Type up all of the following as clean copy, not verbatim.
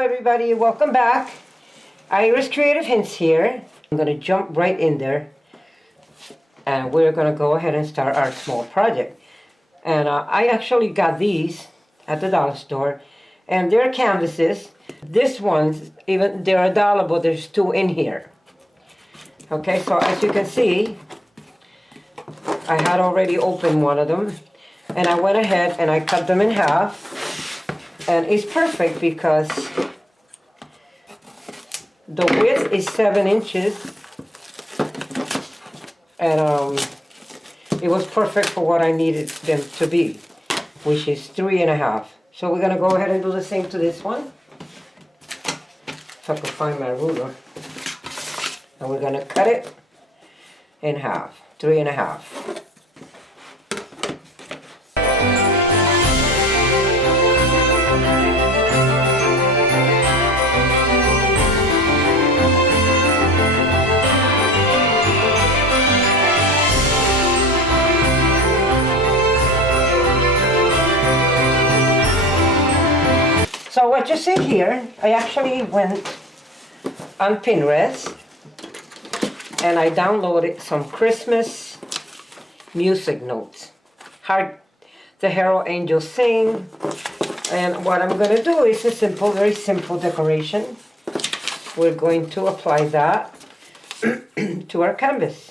everybody, welcome back. Iris Creative Hints here. I'm going to jump right in there and we're going to go ahead and start our small project. And I actually got these at the dollar store and they're canvases. This one's, even they're $1, but there's 2 in here. Okay, so as you can see, I had already opened one of them and I went ahead and I cut them in half. And it's perfect because the width is 7 inches and it was perfect for what I needed them to be, which is 3.5. So we're going to go ahead and do the same to this one. If I can find my ruler. And we're going to cut it in half, 3.5. So what you see here, I actually went on Pinterest and I downloaded some Christmas music notes. Heart the Herald Angels Sing. And what I'm going to do is a simple, very simple decoration. We're going to apply that to our canvas.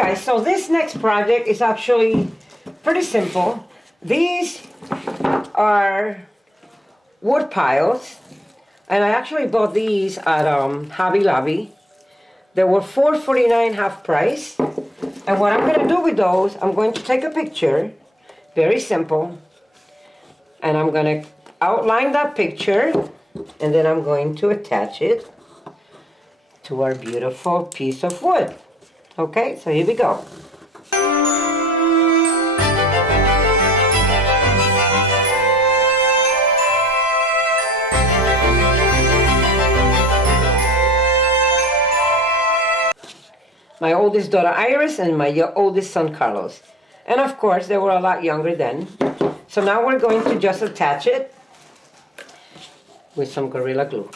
guys, so this next project is actually pretty simple. These are wood piles, and I actually bought these at Hobby Lobby. They were $4.49 half price. And what I'm going to do with those, I'm going to take a picture, very simple, and I'm going to outline that picture, and then I'm going to attach it to our beautiful piece of wood. Okay, so here we go. My oldest daughter Iris and my oldest son Carlos. And of course, they were a lot younger then. So now we're going to just attach it with some Gorilla Glue.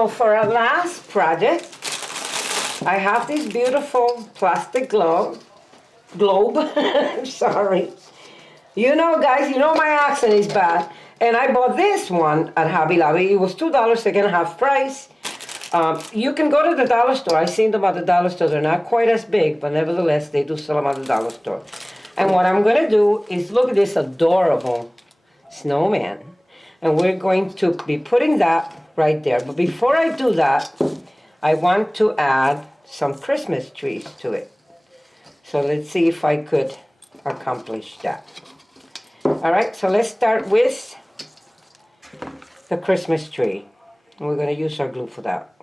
So for our last project, I have this beautiful plastic globe. Sorry. You know, guys, you know my accent is bad. And I bought this one at Hobby Lobby. It was $2, second half price. You can go to the dollar store. I've seen them at the dollar store. They're not quite as big, but nevertheless, they do sell them at the dollar store. And what I'm going to do is look at this adorable snowman. And we're going to be putting that right there. But before I do that, I want to add some Christmas trees to it. So let's see if I could accomplish that. All right, so let's start with the Christmas tree. And we're going to use our glue for that.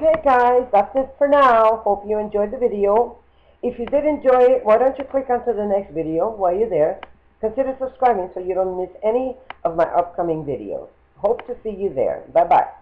Okay guys, that's it for now. Hope you enjoyed the video. If you did enjoy it, why don't you click onto the next video while you're there. Consider subscribing so you don't miss any of my upcoming videos. Hope to see you there. Bye-bye.